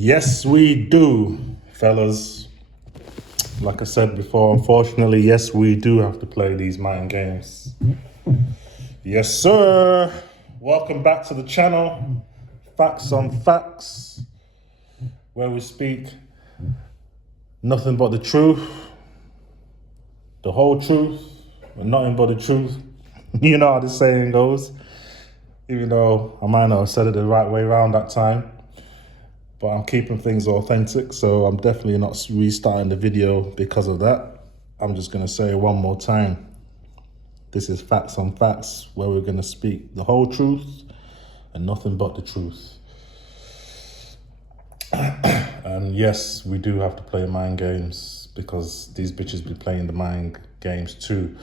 Yes, we do, fellas. Like I said before, unfortunately, yes, we do have to play these mind games. Yes, sir. Welcome back to the channel, Facts on Facts, where we speak nothing but the truth, the whole truth, and nothing but the truth. You know how the saying goes, even though I might not have said it the right way around that time. But I'm keeping things authentic, so I'm definitely not restarting the video because of that. I'm just going to say it one more time. This is Facts on Facts, where we're going to speak the whole truth and nothing but the truth. And yes, we do have to play mind games because these bitches be playing the mind games too.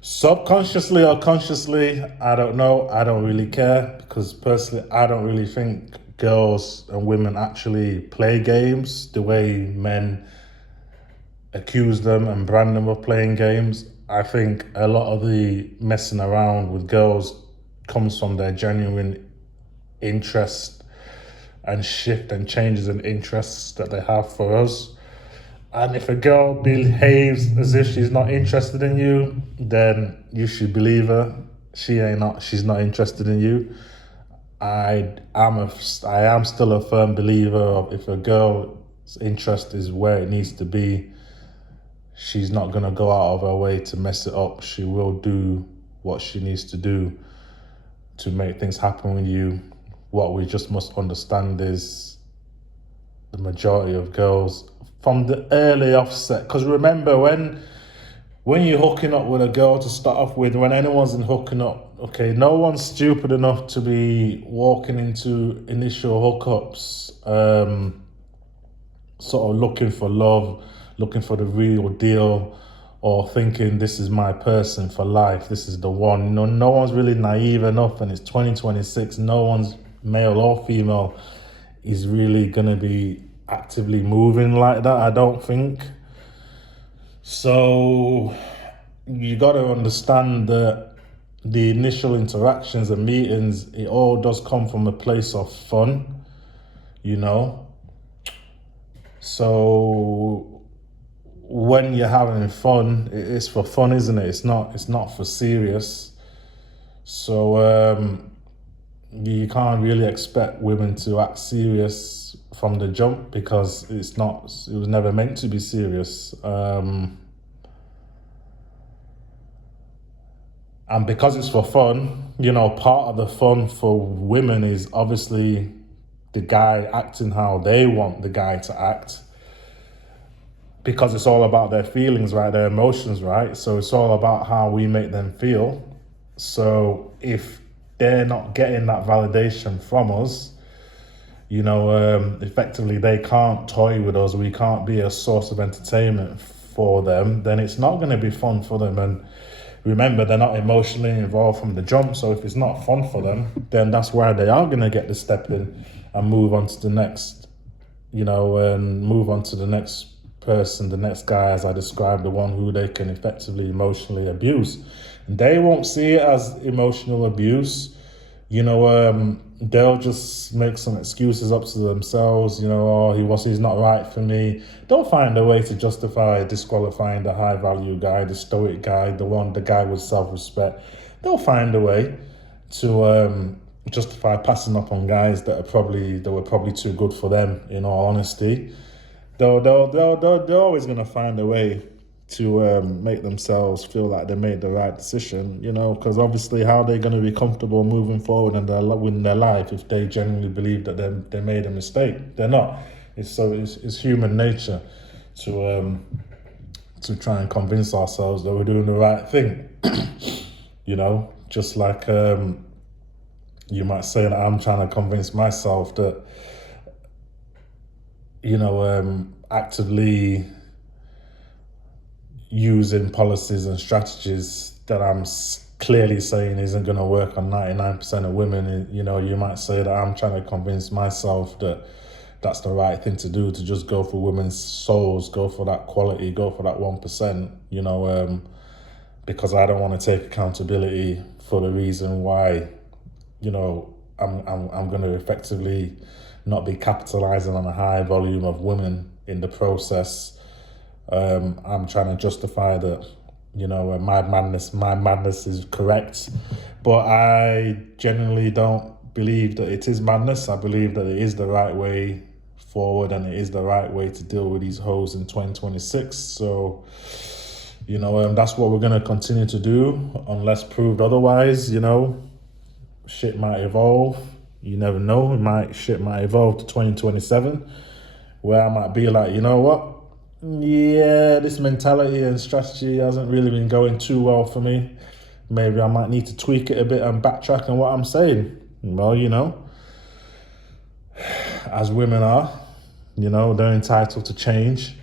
Subconsciously or consciously, I don't know. I don't really care because personally, I don't really think girls and women actually play games the way men accuse them and brand them of playing games. I think a lot of the messing around with girls comes from their genuine interest and shift and changes in interests that they have for us. And if a girl behaves as if she's not interested in you, then you should believe her. She's not interested in you. I am still a firm believer of if a girl's interest is where it needs to be, she's not gonna go out of her way to mess it up. She will do what she needs to do to make things happen with you. What we just must understand is the majority of girls from the early offset, because remember when you're hooking up with a girl to start off with, when anyone's in hooking up, okay, no one's stupid enough to be walking into initial hookups, sort of looking for love, looking for the real deal, or thinking this is my person for life, this is the one. No one's really naive enough, and it's 2026. No one's, male or female, is really gonna be actively moving like that, I don't think. So you got to understand that the initial interactions and meetings, it all does come from a place of fun, you know. So when you're having fun, it's for fun, isn't it? It's not for serious. So you can't really expect women to act serious from the jump because it was never meant to be serious. And because it's for fun, you know, part of the fun for women is obviously the guy acting how they want the guy to act, because it's all about their feelings, right? Their emotions, right? So it's all about how we make them feel. So if they're not getting that validation from us, you know, effectively they can't toy with us, we can't be a source of entertainment for them, then it's not going to be fun for them. And remember, they're not emotionally involved from the jump, so if it's not fun for them, then that's where they are going to get the step in and move on to the next, you know, and move on to the next person, the next guy, as I described, the one who they can effectively emotionally abuse. And they won't see it as emotional abuse, you know. They'll just make some excuses up to themselves, you know. Oh, he's not right for me. They'll find a way to justify disqualifying the high value guy, the stoic guy, the guy with self-respect. They'll find a way to justify passing up on guys that were probably too good for them, in all honesty. They're always gonna find a way to make themselves feel like they made the right decision, you know, because obviously how they're going to be comfortable moving forward in their life if they genuinely believe that they made a mistake. They're not. It's human nature to try and convince ourselves that we're doing the right thing. You know, just like you might say that I'm trying to convince myself that, you know, actively using policies and strategies that I'm clearly saying isn't going to work on 99% of women. You know, you might say that I'm trying to convince myself that that's the right thing to do, to just go for women's souls, go for that quality, go for that 1%, you know, because I don't want to take accountability for the reason why, you know, I'm going to effectively not be capitalizing on a high volume of women in the process. I'm trying to justify that, my madness is correct. But I genuinely don't believe that it is madness. I believe that it is the right way forward, and it is the right way to deal with these hoes in 2026. So, that's what we're going to continue to do unless proved otherwise. Shit might evolve. You never know. Shit might evolve to 2027, where I might be like, you know what? Yeah, this mentality and strategy hasn't really been going too well for me. Maybe I might need to tweak it a bit and backtrack on what I'm saying. Well, as women are, they're entitled to change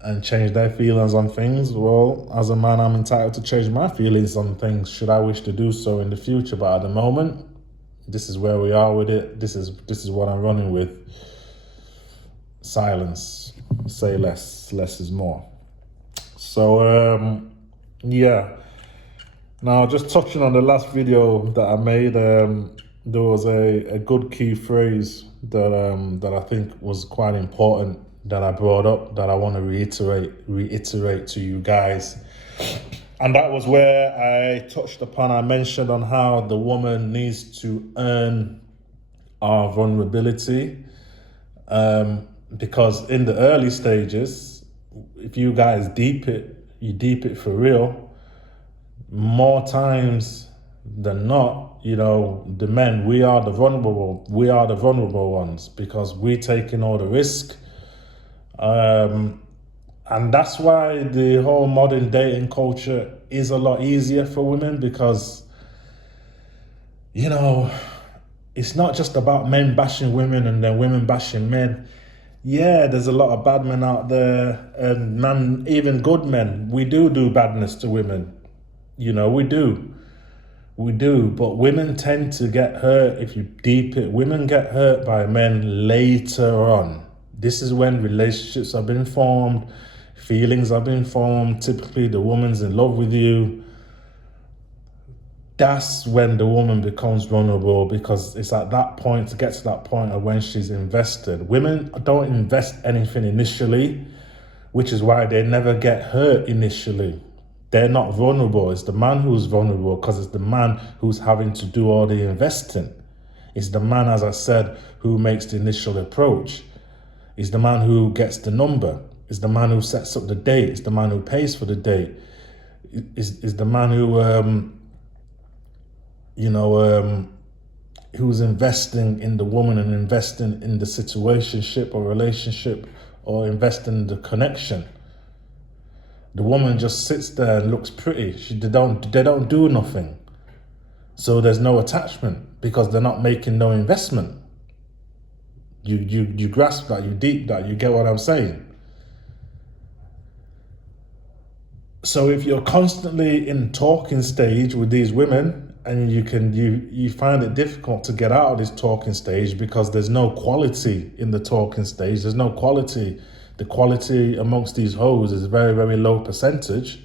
and change their feelings on things. Well, as a man, I'm entitled to change my feelings on things should I wish to do so in the future. But at the moment, this is where we are with it. This is what I'm running with. Silence. Say less. Less is more. So, yeah. Now, just touching on the last video that I made, there was a good key phrase that I think was quite important that I brought up that I want to reiterate to you guys. And that was where I mentioned on how the woman needs to earn our vulnerability. Because in the early stages, if you guys deep it for real, more times than not, the men, we are the vulnerable ones because we're taking all the risk. And that's why the whole modern dating culture is a lot easier for women because, it's not just about men bashing women and then women bashing men. Yeah, there's a lot of bad men out there, and even good men. We do badness to women. We do. We do, but women tend to get hurt if you deep it. Women get hurt by men later on. This is when relationships have been formed, feelings have been formed. Typically, the woman's in love with you. That's when the woman becomes vulnerable because it's at that point, to get to that point of when she's invested. Women don't invest anything initially, which is why they never get hurt initially. They're not vulnerable. It's the man who's vulnerable because it's the man who's having to do all the investing. It's the man, as I said, who makes the initial approach. It's the man who gets the number. It's the man who sets up the date. It's the man who pays for the date. It's the man who's investing in the woman and investing in the situationship or relationship or investing in the connection. The woman just sits there and looks pretty. They don't do nothing. So there's no attachment because they're not making no investment. You grasp that, you deep that, you get what I'm saying. So if you're constantly in talking stage with these women and you find it difficult to get out of this talking stage because there's no quality in the talking stage, there's no quality. The quality amongst these hoes is very, very low percentage.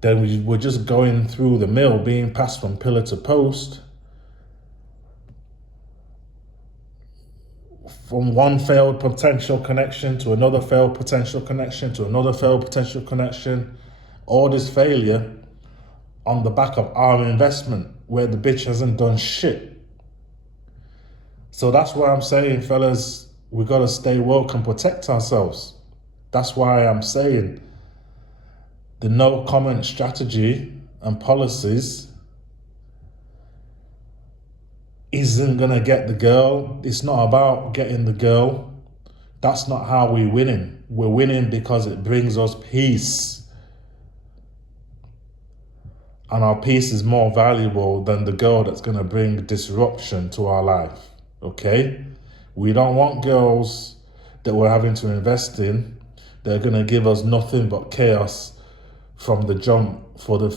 Then we're just going through the mill, being passed from pillar to post. From one failed potential connection to another failed potential connection to another failed potential connection. All this failure on the back of our investment where the bitch hasn't done shit. So that's why I'm saying, fellas, we got to stay woke and protect ourselves. That's why I'm saying the no comment strategy and policies isn't going to get the girl. It's not about getting the girl. That's not how we're winning. We're winning because it brings us peace. And our peace is more valuable than the girl that's going to bring disruption to our life. Okay? We don't want girls that we're having to invest in. They're going to give us nothing but chaos from the jump from the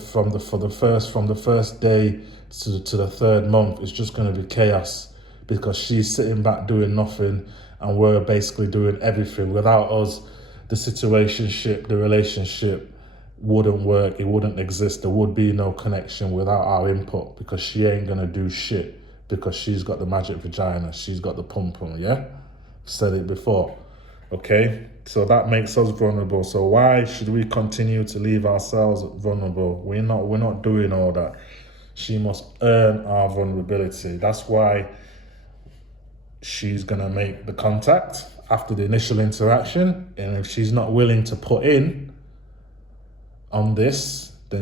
first day to the third month. It's just going to be chaos because she's sitting back doing nothing and we're basically doing everything. Without us, the situationship, the relationship wouldn't work. It wouldn't exist. There would be no connection without our input because she ain't going to do shit. because she's got the magic vagina, she's got the pum pum, yeah? Said it before, okay? So that makes us vulnerable. So why should we continue to leave ourselves vulnerable? We're not doing all that. She must earn our vulnerability. That's why she's gonna make the contact after the initial interaction, and if she's not willing to put in on this, then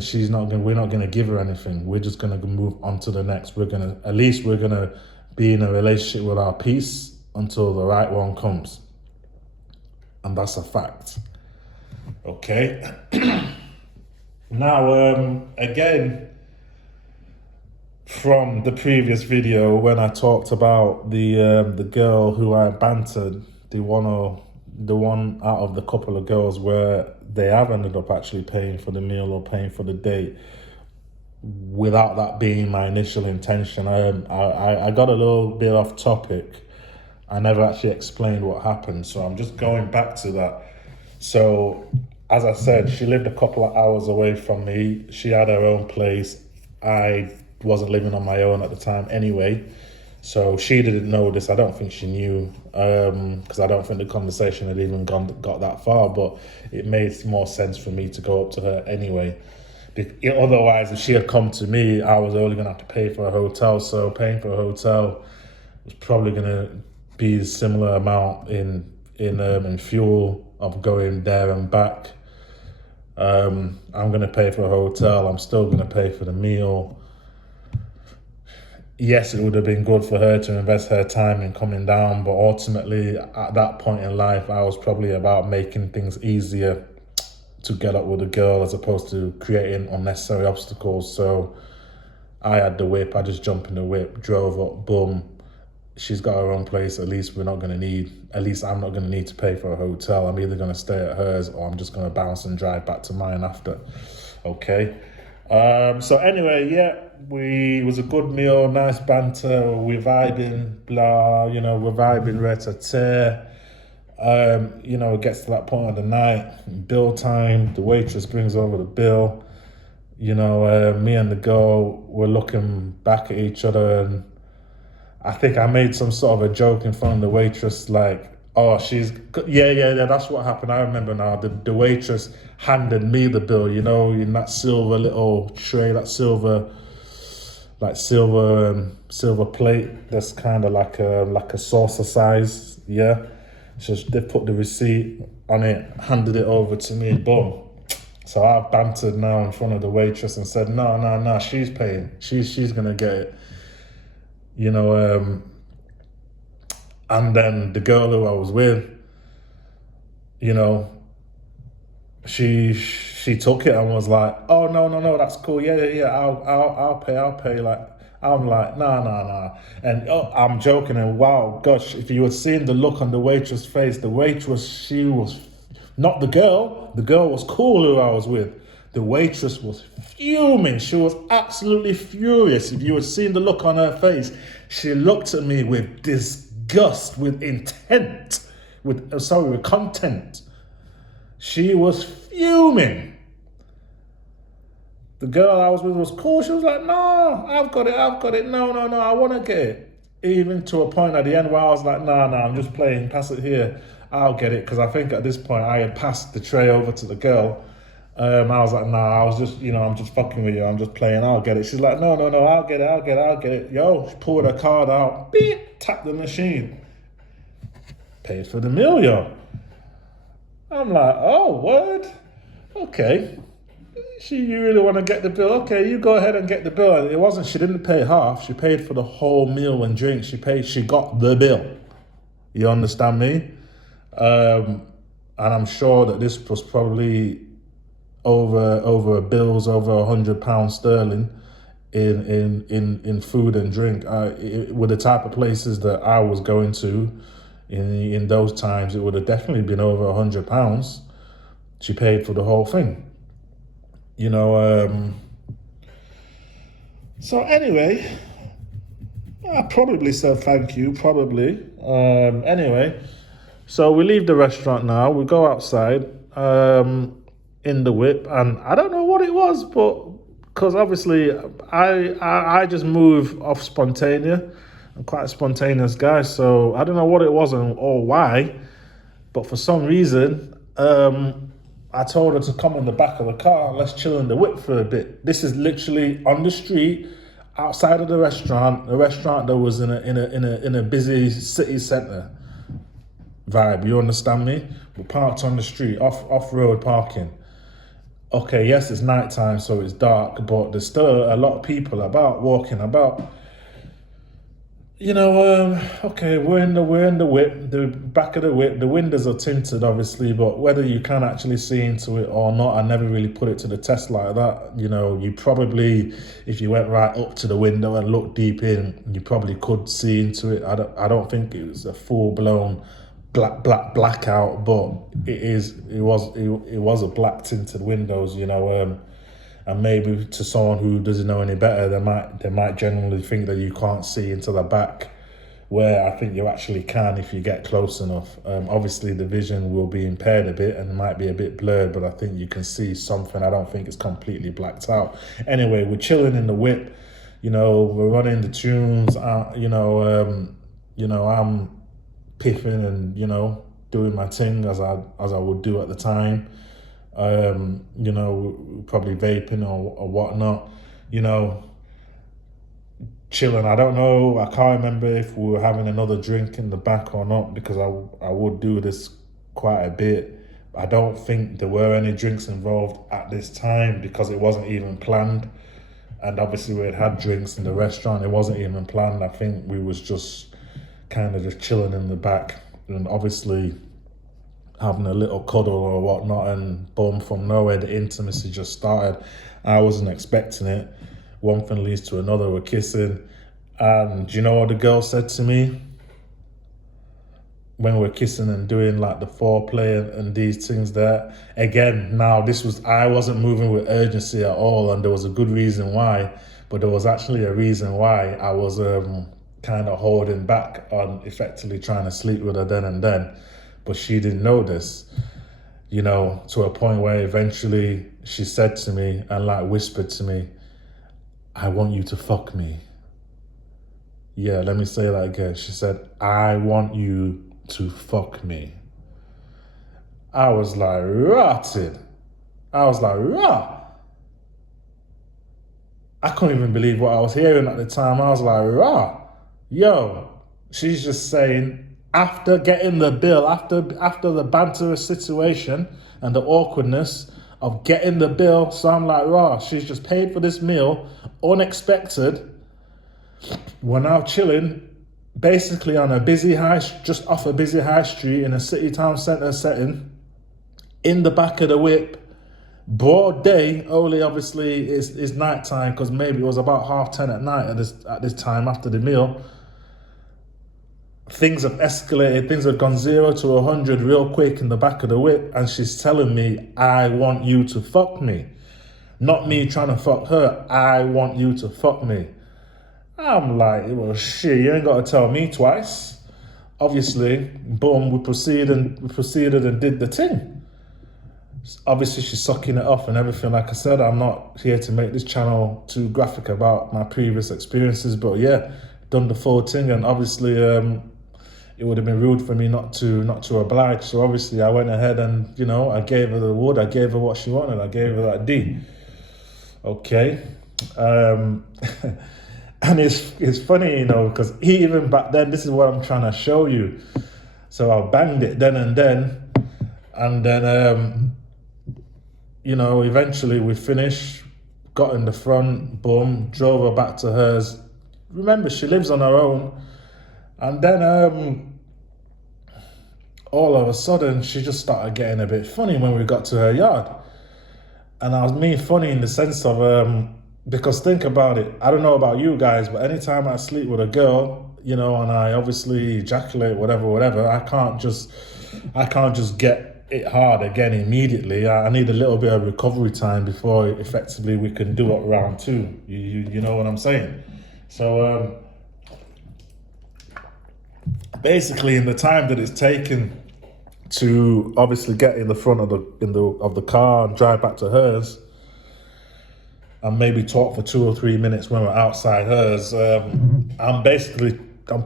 we're not gonna give her anything. We're just gonna move on to the next. We're gonna be in a relationship with our peace until the right one comes. And that's a fact. Okay. Now, again, from the previous video when I talked about the girl who I bantered, the one out of the couple of girls where they have ended up actually paying for the meal or paying for the date without that being my initial intention. I got a little bit off topic. I never actually explained what happened, so I'm just going back to that. So, as I said, she lived a couple of hours away from me. She had her own place. I wasn't living on my own at the time anyway, so she didn't know this. I don't think she knew, because I don't think the conversation had even got that far, but it made more sense for me to go up to her anyway. Otherwise, if she had come to me, I was only going to have to pay for a hotel, so paying for a hotel was probably going to be a similar amount in fuel of going there and back. I'm going to pay for a hotel. I'm still going to pay for the meal. Yes, it would have been good for her to invest her time in coming down, but ultimately at that point in life, I was probably about making things easier to get up with a girl as opposed to creating unnecessary obstacles. So I had the whip. I just jumped in the whip, drove up, boom. She's got her own place. At least I'm not going to need to pay for a hotel. I'm either going to stay at hers or I'm just going to bounce and drive back to mine after. Okay. So anyway, yeah, it was a good meal, nice banter. We're vibing, blah, we're vibing, ret-a-tear. It gets to that point of the night, bill time. The waitress brings over the bill. Me and the girl were looking back at each other, and I think I made some sort of a joke in front of the waitress, like, oh, yeah, that's what happened. I remember now. The waitress handed me the bill, in that silver little tray, that silver plate that's kind of like a saucer size, yeah. So they put the receipt on it, handed it over to me, boom. So I've bantered now in front of the waitress and said, no, she's paying. She's gonna get it. And then the girl who I was with, she took it and was like, oh, no, that's cool. Yeah, I'll pay. Like, I'm like, nah. And I'm joking, and wow, gosh, if you had seen the look on the waitress' face, she was, not the girl was cool who I was with. The waitress was fuming. She was absolutely furious. If you had seen the look on her face, she looked at me with disgust, with intent, with content. She was fuming. The girl I was with was cool. She was like, no, I've got it. No, I want to get it. Even to a point at the end where I was like, no, I'm just playing. Pass it here. I'll get it. Because I think at this point I had passed the tray over to the girl. I was like, nah, I was just, I'm just fucking with you. I'm just playing. I'll get it. She's like, no, I'll get it. Yo, she pulled her card out. Beep, tapped the machine. Paid for the meal, yo. I'm like, oh, word? Okay. You really want to get the bill? Okay, you go ahead and get the bill. It wasn't, she didn't pay half. She paid for the whole meal and drink. She got the bill. You understand me? And I'm sure that this was probably over bills over £100 sterling in food and drink. With the type of places that I was going to in those times, it would have definitely been over £100. She paid for the whole thing. So anyway, I probably said thank you, probably. Anyway, so we leave the restaurant now. We go outside in the whip, and I don't know what it was, but because obviously I just move off spontaneous. I'm quite a spontaneous guy, so I don't know what it was or why, but for some reason, I told her to come in the back of the car. Let's chill in the whip for a bit. This is literally on the street, outside of the restaurant. The restaurant that was in a busy city centre vibe. You understand me? We're parked on the street, off road parking. Okay, yes, it's nighttime, so it's dark, but there's still a lot of people about, walking about. Okay, we're in the whip, the back of the whip. The windows are tinted, obviously, but whether you can actually see into it or not, I never really put it to the test like that. You probably, if you went right up to the window and looked deep in, you probably could see into it. I don't think it was a full blown blackout, but it was a black tinted windows. And maybe to someone who doesn't know any better, they might generally think that you can't see into the back, where I think you actually can if you get close enough. Obviously, the vision will be impaired a bit and it might be a bit blurred, but I think you can see something. I don't think it's completely blacked out. Anyway, we're chilling in the whip. We're running the tunes. I'm piffing and doing my thing as I would do at the time. Probably vaping or whatnot, chilling. I don't know, I can't remember if we were having another drink in the back or not, because I would do this quite a bit. I don't think there were any drinks involved at this time because it wasn't even planned. And obviously we had drinks in the restaurant, it wasn't even planned. I think we was just kind of just chilling in the back and obviously having a little cuddle or whatnot, and boom, from nowhere the intimacy just started. I wasn't expecting it. One thing leads to another, we're kissing. And do you know what the girl said to me when we're kissing and doing like the foreplay and these things there? Again, now I wasn't moving with urgency at all, and there was a good reason why, but there was actually a reason why I was kind of holding back on effectively trying to sleep with her then and then. But she didn't know this, to a point where eventually she said to me and like whispered to me, "I want you to fuck me." Yeah, let me say that again. She said, "I want you to fuck me." I was like, rotted. I was like, rah. I couldn't even believe what I was hearing at the time. I was like, rah. Yo, she's just saying, after getting the bill, after the banter situation and the awkwardness of getting the bill, so I'm like, rah, she's just paid for this meal, unexpected. We're now chilling, basically on just off a busy high street in a city town centre setting, in the back of the whip, broad day. Only obviously is night time, because maybe it was about 10:30 at night at this time after the meal. Things have escalated, things have gone 0 to 100 real quick in the back of the whip, and she's telling me, "I want you to fuck me." Not me trying to fuck her, "I want you to fuck me." I'm like, well, shit, you ain't got to tell me twice. Obviously, boom, we proceeded and did the thing. Obviously, she's sucking it off and everything. Like I said, I'm not here to make this channel too graphic about my previous experiences, but yeah, done the full thing, and obviously, it would have been rude for me not to oblige. So obviously I went ahead and, I gave her the wood, I gave her what she wanted, I gave her that D. Okay. And it's funny, because even back then, this is what I'm trying to show you. So I banged it then and then, eventually we finished, got in the front, boom, drove her back to hers. Remember, she lives on her own. And then all of a sudden, she just started getting a bit funny when we got to her yard. And I mean funny in the sense of, because think about it, I don't know about you guys, but anytime I sleep with a girl, and I obviously ejaculate, whatever, I can't just get it hard again immediately. I need a little bit of recovery time before effectively we can do it round two. You know what I'm saying? So, basically, in the time that it's taken to obviously get in the front of the car and drive back to hers, and maybe talk for 2 or 3 minutes when we're outside hers, I'm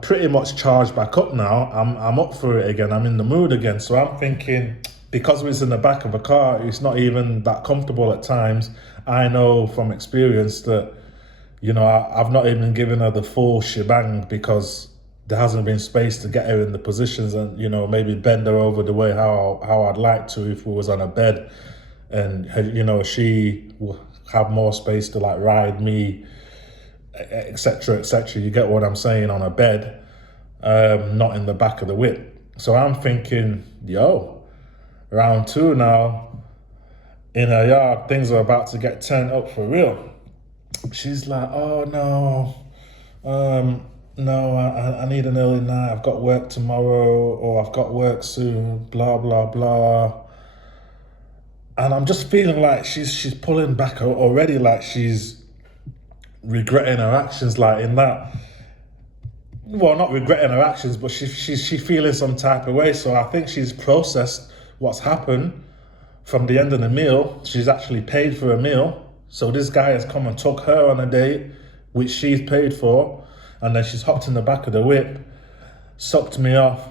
pretty much charged back up now. I'm up for it again. I'm in the mood again. So I'm thinking, because it's in the back of a car, it's not even that comfortable at times. I know from experience that, I've not even given her the full shebang because there hasn't been space to get her in the positions and, maybe bend her over the way how I'd like to if we was on a bed, and, she will have more space to like ride me, etc., etc. You get what I'm saying, on a bed, not in the back of the whip. So I'm thinking, round two now, in her yard, things are about to get turned up for real. She's like, oh no, I need an early night. I've got work tomorrow, or I've got work soon, blah, blah, blah. And I'm just feeling like she's pulling back already, like she's regretting her actions, like in that. Well, not regretting her actions, but she feeling some type of way. So I think she's processed what's happened from the end of the meal. She's actually paid for a meal. So this guy has come and took her on a date, which she's paid for, and then she's hopped in the back of the whip, sucked me off,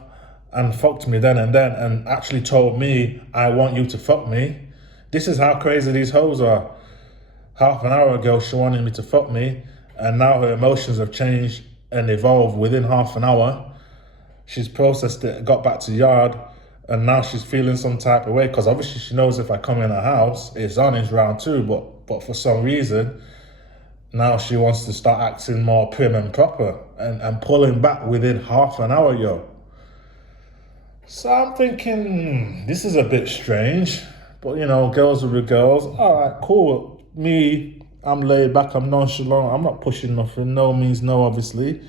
and fucked me then and then, and actually told me, I want you to fuck me. This is how crazy these hoes are. Half an hour ago, she wanted me to fuck me, and now her emotions have changed and evolved within half an hour. She's processed it, got back to yard, and now she's feeling some type of way, because obviously she knows if I come in her house, it's round two, but for some reason, now she wants to start acting more prim and proper and pulling back within half an hour, yo. So I'm thinking, this is a bit strange, but girls will be girls. All right, cool. Me, I'm laid back, I'm nonchalant, I'm not pushing nothing, no means no, obviously,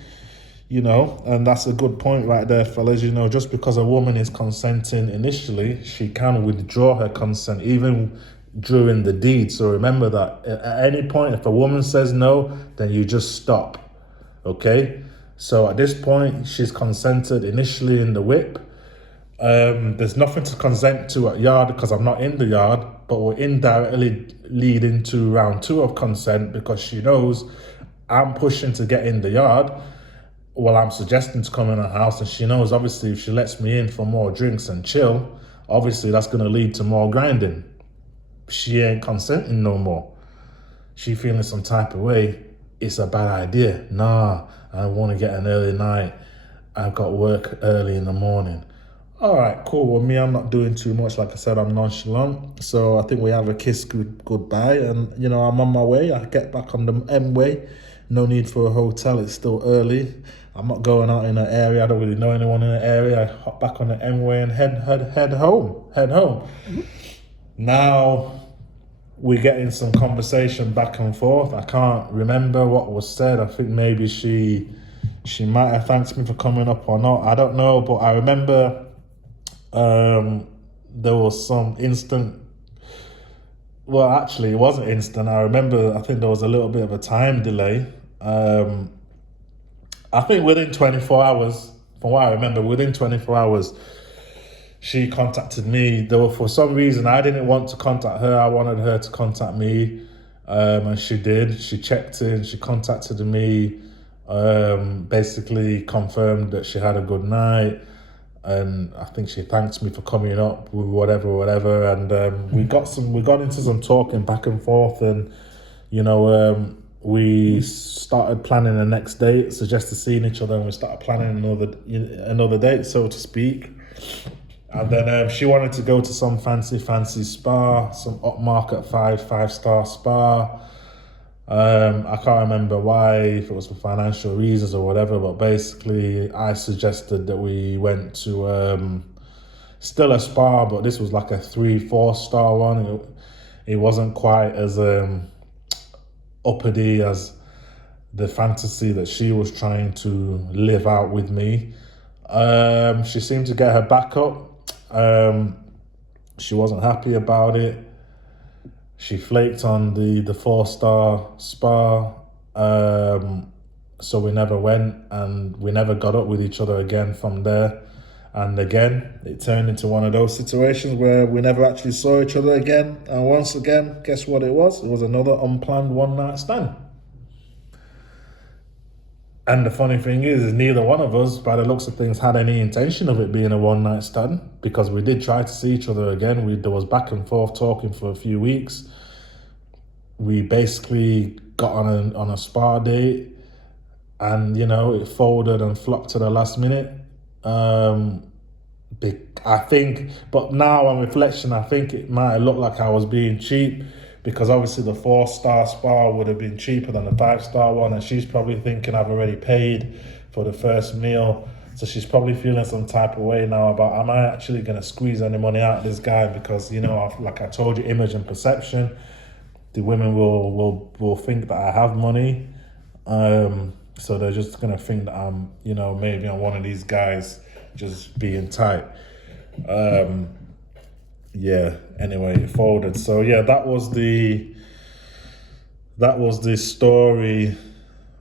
and that's a good point right there, fellas. Just because a woman is consenting initially, she can withdraw her consent even during the deed. So remember that at any point, if a woman says no, then you just stop, okay? So at this point, she's consented initially in the whip. There's nothing to consent to at yard because I'm not in the yard, but we're indirectly leading to round two of consent because she knows I'm pushing to get in the yard. Well, I'm suggesting to come in her house, and she knows obviously if she lets me in for more drinks and chill, obviously that's going to lead to more grinding. She ain't consenting no more. She feeling some type of way. It's a bad idea. Nah, I want to get an early night. I've got work early in the morning. All right, cool. Well, me, I'm not doing too much. Like I said, I'm nonchalant. So I think we have a kiss goodbye. And, I'm on my way. I get back on the M way. No need for a hotel. It's still early. I'm not going out in an area. I don't really know anyone in the area. I hop back on the M way and head home. Now we're getting some conversation back and forth. I can't remember what was said. I think maybe she might have thanked me for coming up or not. I don't know, but I remember there was some instant. Well, actually, it wasn't instant. I think there was a little bit of a time delay. I think within 24 hours, from what I remember, within 24 hours, she contacted me. For some reason, I didn't want to contact her. I wanted her to contact me, and she did. She checked in. She contacted me, basically confirmed that she had a good night, and I think she thanked me for coming up with whatever. And we got into some talking back and forth, and we started planning the next date. Suggested seeing each other, and we started planning another date, so to speak. And then she wanted to go to some fancy spa, some upmarket five-star spa. I can't remember why, if it was for financial reasons or whatever, but basically I suggested that we went to still a spa, but this was like a 3-4 star one. It wasn't quite as uppity as the fantasy that she was trying to live out with me. She seemed to get her back up. She wasn't happy about it. She flaked on the 4-star spa. So we never went, and we never got up with each other again from there. And again, it turned into one of those situations where we never actually saw each other again. And once again, guess what it was? It was another unplanned one-night stand. And the funny thing is neither one of us, by the looks of things, had any intention of it being a one-night stand, because we did try to see each other again. There was back and forth talking for a few weeks. We basically got on a spa date, and it folded and flopped to the last minute. I think, but now on reflection, I think it might have looked like I was being cheap, because obviously the 4-star spa would have been cheaper than the 5-star one, and she's probably thinking I've already paid for the first meal, so she's probably feeling some type of way now about, am I actually going to squeeze any money out of this guy? Because like I told you, image and perception, the women will think that I have money, so they're just going to think that I'm maybe I'm one of these guys just being tight. Yeah, anyway, it folded. So yeah, that was the story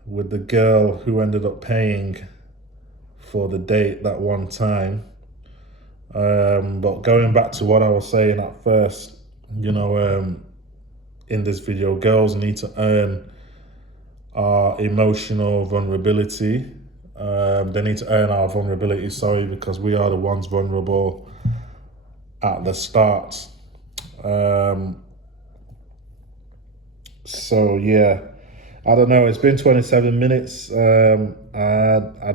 with the girl who ended up paying for the date that one time. But going back to what I was saying at first, in this video, girls need to earn our emotional vulnerability. They need to earn our vulnerability, because we are the ones vulnerable at the start. So yeah, I don't know, it's been 27 minutes. I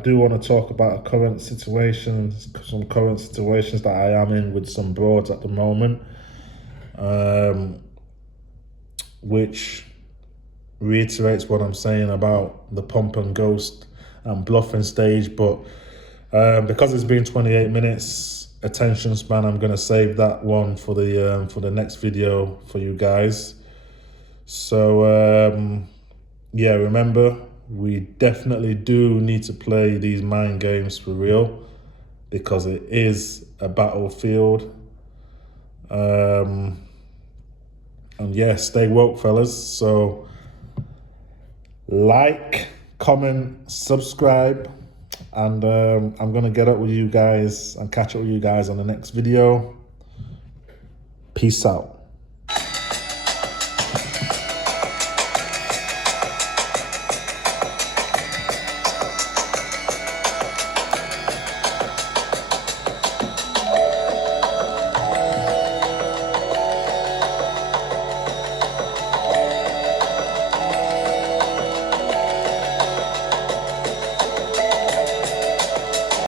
do want to talk about some current situations that I am in with some broads at the moment, which reiterates what I'm saying about the pump and ghost and bluffing stage. But because it's been 28 minutes attention span, I'm going to save that one for the next video for you guys. So yeah, remember, we definitely do need to play these mind games for real, because it is a battlefield. And yeah, stay woke, fellas. So like, comment, subscribe, and I'm gonna get up with you guys and catch up with you guys on the next video. Peace out.